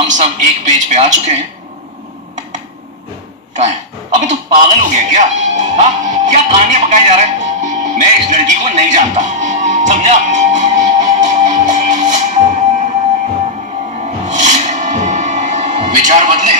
हम सब एक पेज पे आ चुके हैं। कहाँ है? अबे तू पागल हो गया क्या? हाँ, क्या कहानियां पकाई जा रहा है? मैं इस लड़की को नहीं जानता, समझा? विचार बदले।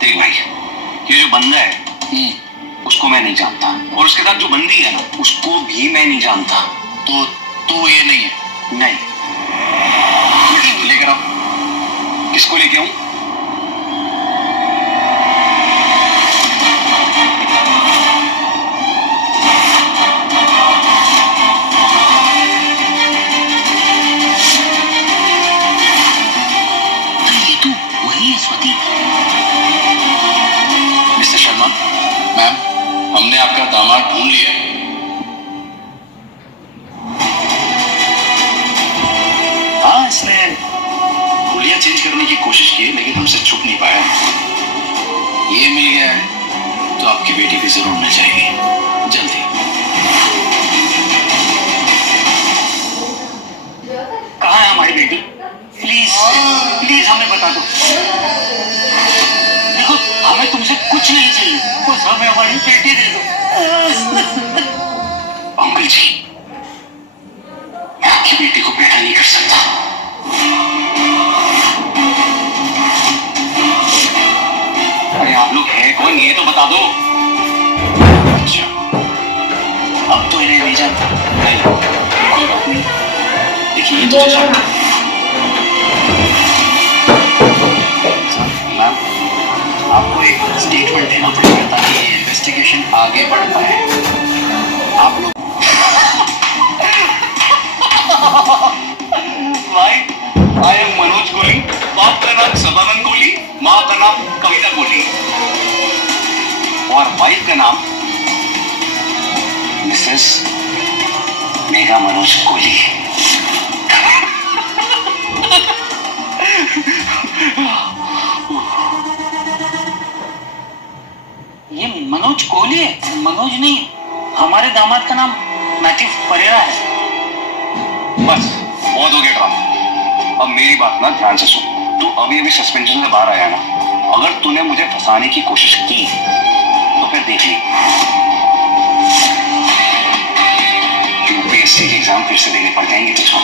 देख भाई, ये जो बंदा है उसको मैं नहीं जानता, और उसके साथ जो बंदी है ना उसको भी मैं नहीं जानता। तो तू ये नहीं है? नहीं। लेकर आओ। किसको लेके आऊं? ये तो वही है स्वाति। मिस्टर शर्मा, मैम, हमने आपका दामाद ढूंढ लिया है। हाँ, इसने हुलिया चेंज करने की कोशिश की लेकिन हमसे छुप नहीं पाया। ये मिल गया है तो आपकी बेटी भी जरूर मिल जाएगी जल्दी। कहाँ है हमारी बेटी? प्लीज प्लीज हमें बता दो। देखो, हमें तुमसे कुछ नहीं चाहिए, बस हमें हमारी बेटी दे दो। अंकल जी, मैं आपकी बेटी को पैदा नहीं कर सकता। अरे आप लोग हैं कौन, ये तो बता दो। अच्छा, अब तो इन्हें नहीं जानता। नहीं, कोई बात नहीं। देखिए, ये तो जानता। मैम, आपको एक स्टेटमेंट देना पड़ेगा ताकि ये इन्वेस्टिगेशन आगे बढ़ पाए। आप लोग भाई, आई एम मनोज कोहली, बाप का नाम सदानंद कोहली, माँ का नाम कविता कोहली और वाइफ का नाम मिसेस मेघा मनोज कोहली। ये मनोज कोहली है? मनोज नहीं, हमारे दामाद का नाम मैथ्यू परेरा है। बस बहुत हो गया ड्रामा। अब मेरी बात ना ध्यान से सुन। तू अभी अभी सस्पेंशन से बाहर आया ना, अगर तूने मुझे फंसाने की कोशिश की तो फिर देख ली, यूपीएससी के एग्जाम फिर से देने पड़ जाएंगे तुझको।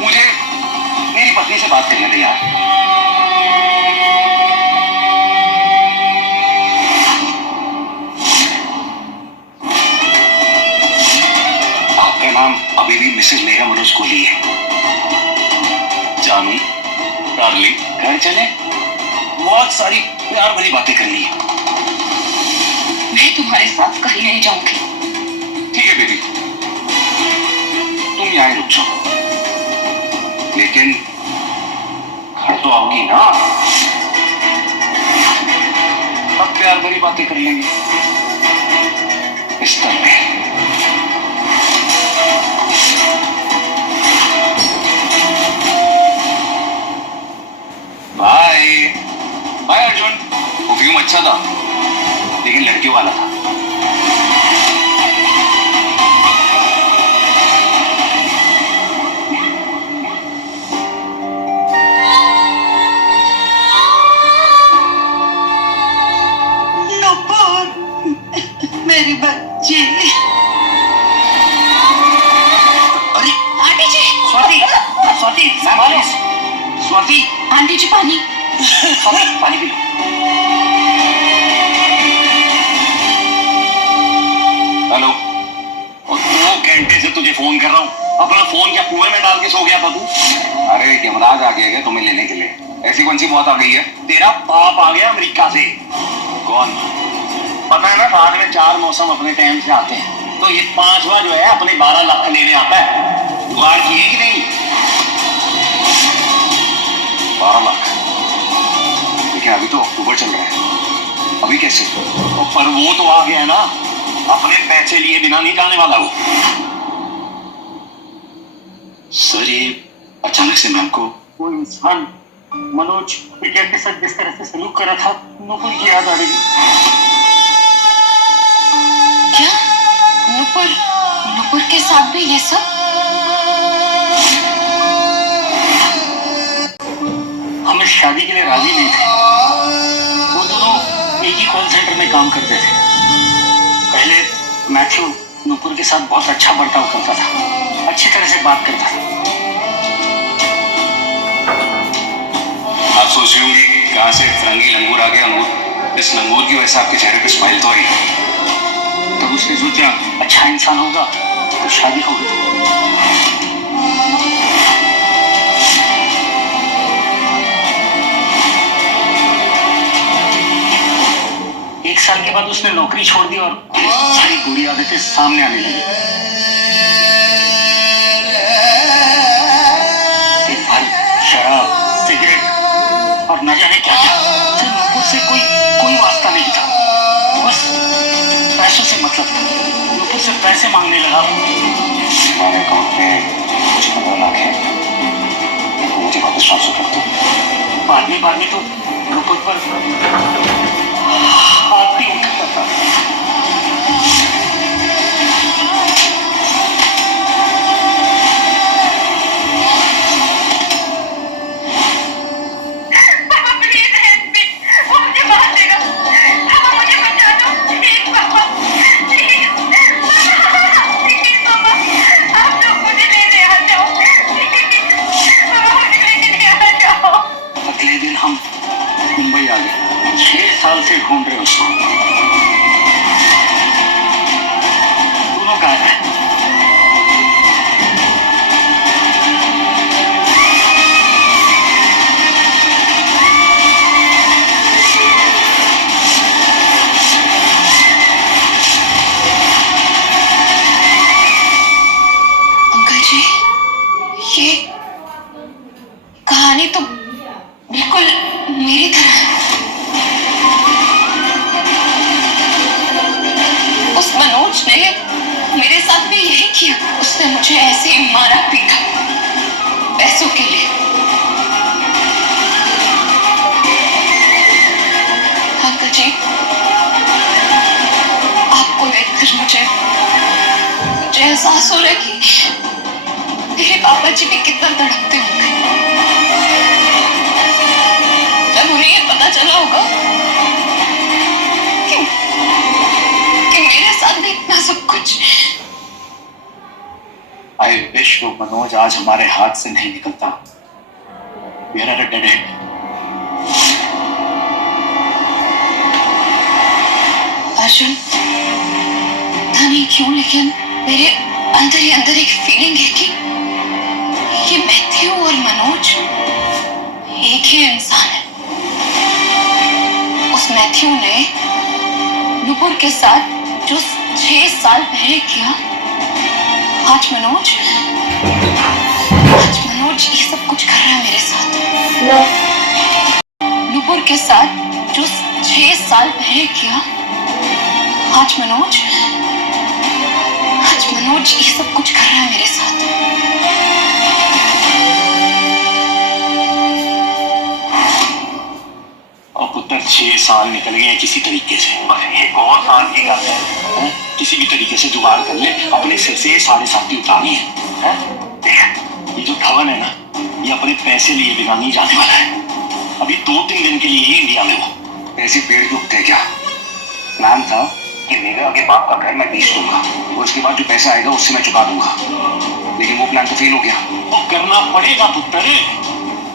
मुझे मेरी पत्नी से बात करने दे यार। आपका नाम अभी भी मिसेस मेघा मनोज कोहली है। जानू, डार्लिंग, घर चले, बहुत सारी प्यार भरी बातें करनी है। मैं तुम्हारे साथ कहीं नहीं जाऊंगी। ठीक है बेबी, तुम यहाँ रुक जाओ, लेकिन घर तो आओगी ना? अब प्यार भरी बातें कर लेंगे इस तरह में। Bye bye Arjun. परफ्यूम अच्छा था लेकिन लड़कियों वाला था। मेरी बच्ची। अरे आंटी जी, स्वाति, स्वाति, संभालो। स्वाति, आंटी जी पानी। पानी पी लो। हेलो, और 2 घंटे से तुझे फोन कर रहा हूँ। अपना फोन क्या कुएं में डाल के सो गया था तू? अरे यमराज आ गया क्या तुम्हें लेने के लिए? ऐसी कौन सी मौत आ गई है? तेरा बाप आ गया अमेरिका से। कौन? पता है ना, साल में 4 मौसम अपने टाइम से आते हैं, तो ये 5वां जो है अपने 12 लाख लेने आता है। जुगाड़ किए कि नहीं? 12 लाख। लेकिन अभी तो अक्टूबर चल रहा है, अभी कैसे? पर वो तो आ गया ना, अपने पैसे लिए बिना नहीं जाने वाला वो। सर ये अचानक से मैम को वो इंसान मनोज विजय के साथ जिस तरह से सलूक कर रहा था, नुपुर की याद आ रही है। क्या नुपुर नुपुर के साथ भी ये सब? हम इस शादी के लिए राजी नहीं थे। वो दोनों एक ही कॉल सेंटर में काम करते थे। पहले मैथ्यू नुपुर के साथ बहुत अच्छा बर्ताव करता था, अच्छी तरह से बात करता था। आप सोच रही होंगी कि कहाँ से फरंगी लंगूर आ गया अंगूर। इस लंगूर की वजह से आपके चेहरे पे स्माइल तो आई। तब उसने सोचा अच्छा इंसान होगा तो शादी होगी। एक साल के बाद उसने नौकरी छोड़ दी और सारी बुरी आदतें सामने आने लगी। दिन भर शराब, सिगरेट और न जाने क्या क्या। सिर्फ नुपुर से कोई वास्ता नहीं था, बस पैसों से मतलब था। नुपुर से पैसे मांगने लगा। हमारे अकाउंट में कुछ 15 लाख है, मुझे वापस ट्रांसफर कर दो। बाद में तो नुपुर पर हाथ भी उठाता था। अगले दिन हम मुंबई आ गए। 6 साल से ढूंढ रहे उसको। दोनों गायब हैं। अंकल जी, ये कहानी तो बिल्कुल मेरी तरह है। उस मनोज ने मेरे साथ भी यही किया। उसने मुझे ऐसे ही मारा पीटा पैसों के लिए। अंकल जी, आपको देखकर मुझे एहसास हो रहा है कि मेरे पापा जी भी कितना तड़पते होंगे जब उन्हें ये पता चला होगा कि मेरे साथ भी इतना सब कुछ। आई विश वो मनोज आज हमारे हाथ से नहीं निकलता। We are at a dead end. Arjun, पता नहीं क्यों लेकिन मेरे अंदर ही अंदर एक फीलिंग है कि ये मैथ्यू और मनोज एक ही इंसान है। उस मैथ्यू ने नुपुर के साथ जो 6 साल पहले किया, आज मनोज ये सब कुछ कर रहा है मेरे साथ। नुपुर के साथ जो 6 साल पहले किया, आज मनोज ये सब कुछ कर रहा है मेरे साथ। और पुत्र 6 साल निकल गए किसी तरीके से। एक और साल की बात है, किसी भी तरीके से जुगाड़ कर ले, अपने सिर से 7.5 उतारनी है। देख, ये जो धवन है ना, ये अपने पैसे लिए बिना नहीं जाने वाला है। अभी 2-3 दिन के लिए ही इंडिया में हो। ऐसे पेड़ के उगते क्या? प्लान था कि मेरे आगे बाप का घर मैं बेच दूंगा और उसके बाद जो पैसा आएगा उससे मैं चुका दूंगा, लेकिन वो प्लान तो फेल हो गया। वो करना पड़ेगा पुत्र।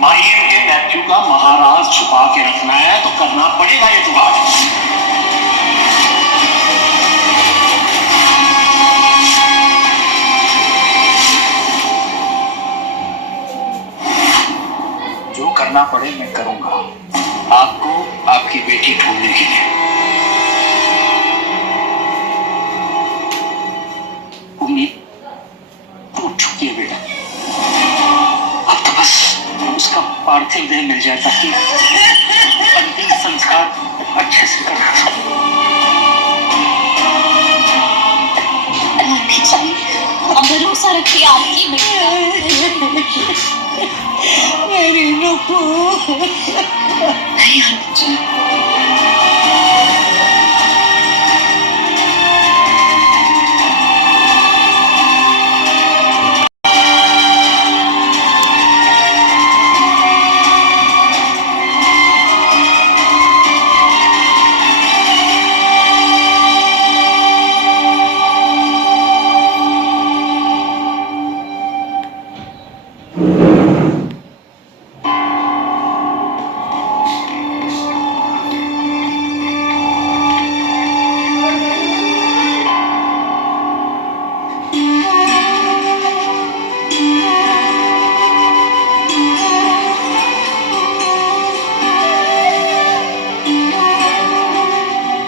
भाई मुझे मैथ्यू का महाराज छुपा के रखना है तो करना पड़ेगा ये जुगाड़। जो करना पड़े मैं करूंगा, आपको आपकी बेटी ढूंढने के लिए। उम्मीद टूट चुकी है बेटा। अब तो बस उसका पार्थिव देह मिल जाए ताकि अंतिम संस्कार अच्छे से कर सकूं। आंटी जी, आप भरोसा रखिए, आपकी मेरी नुपु। नहीं आंटी जी,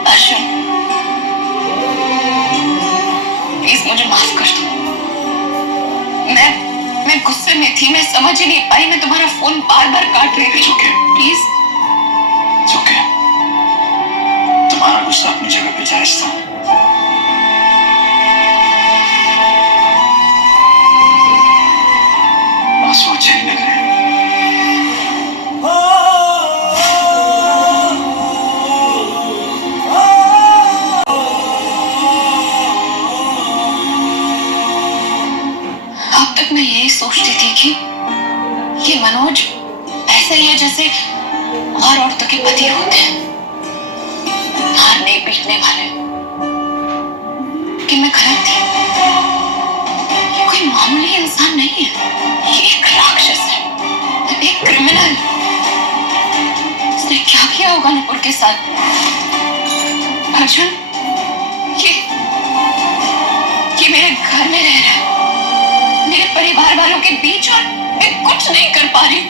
अर्जुन, प्लीज मुझे माफ कर दो। मैं गुस्से में थी, मैं समझ ही नहीं पाई, मैं तुम्हारा फोन बार बार काट रही थी। It's okay. Please. It's okay. तुम्हारा गुस्सा अपनी जगह पे जायज था। आंसू अच्छे नहीं लग रहे। अब तक मैं यही सोचती थी कि ये मनोज ऐसे ही है जैसे और औरतों के पति होते हैं, मारने पीटने वाले। कि मैं गलत थी, ये कोई मामूली इंसान नहीं है, ये एक राक्षस है, एक क्रिमिनल। उसने क्या किया होगा नुपुर के साथ? अर्जुन, ये मेरे घर में रह रहा है, मेरे परिवार वालों के बीच, और मैं कुछ नहीं कर पा रही।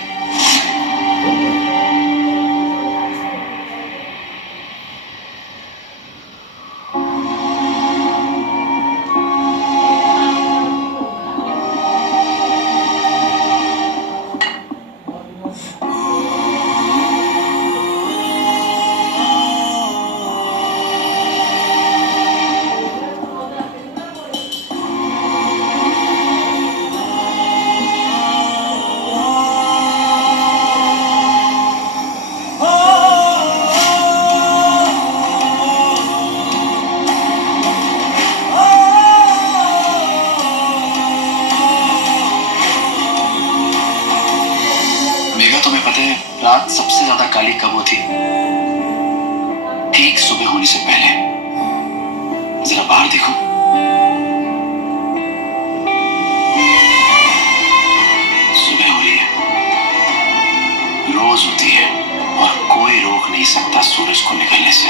मेघा, तुम्हें पता है रात सबसे ज्यादा काली कब होती? ठीक सुबह होने से पहले। जरा बाहर देखो। सुबह हो रही है, रोज होती है, और कोई रोक नहीं सकता सूरज को निकलने से।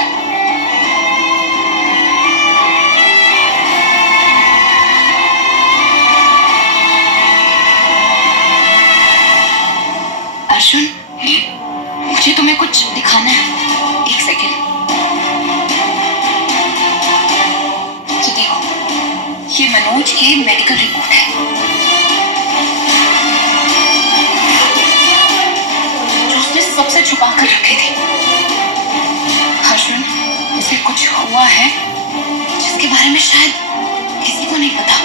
अर्जुन, मुझे तुम्हें कुछ दिखाना है, एक सेकेंड। ये देखो, ये मनोज की मेडिकल रिपोर्ट है, जो उसने सबसे छुपा कर रखी थी। अर्जुन, उसे कुछ हुआ है जिसके बारे में शायद किसी को नहीं पता।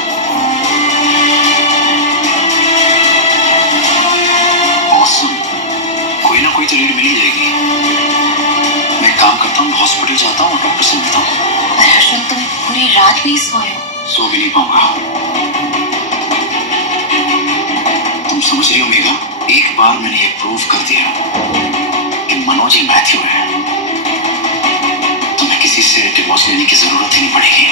कोई ना कोई तो लीड मिल ही जाएगी। मैं एक काम करता हूँ, हॉस्पिटल जाता हूँ और डॉक्टर से मिलता हूँ। पर अर्जुन, तुम पूरी रात नहीं सोए हो। सो भी नहीं पाऊंगा। तुम समझ रही हो मेघा, एक बार मैंने ये प्रूव कर दिया कि मनोज ही मैथ्यू है, तुम्हें किसी से डिवोर्स लेने की जरूरत ही नहीं पड़ेगी।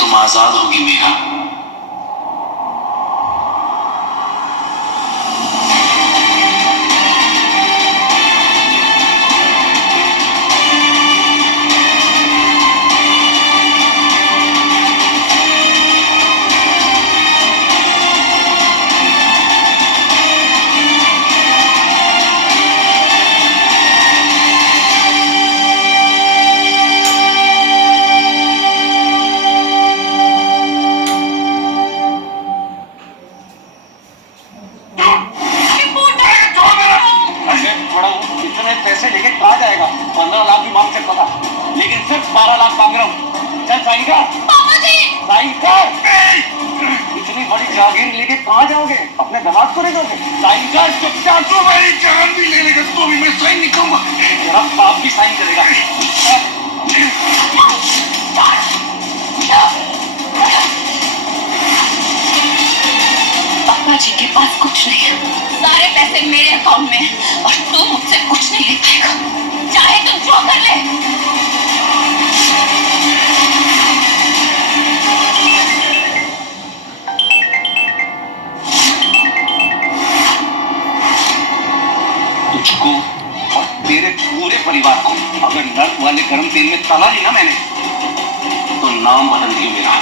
तुम आजाद होगी मेघा। सिर्फ 12 लाख मांग रहा हूँ। चल साइन कर। पापा जी साइन कर। इतनी बड़ी जागीर लेके कहाँ जाओगे? अपने दामाद को ले जाओगे? साइन कर चुपचाप। तू मेरी जान भी ले लेगा तो भी मैं साइन नहीं करूंगा। तेरा बाप भी साइन करेगा। पापा जी के पास कुछ नहीं है, सारे पैसे मेरे अकाउंट में है और तू मुझसे कुछ नहीं ले पाएगा, चाहे तुम जो कर ले। तुझको और तेरे पूरे परिवार को अगर नर्क वाले गर्म तेल में तला ही ना मैंने तो नाम बदल दिया मेरा।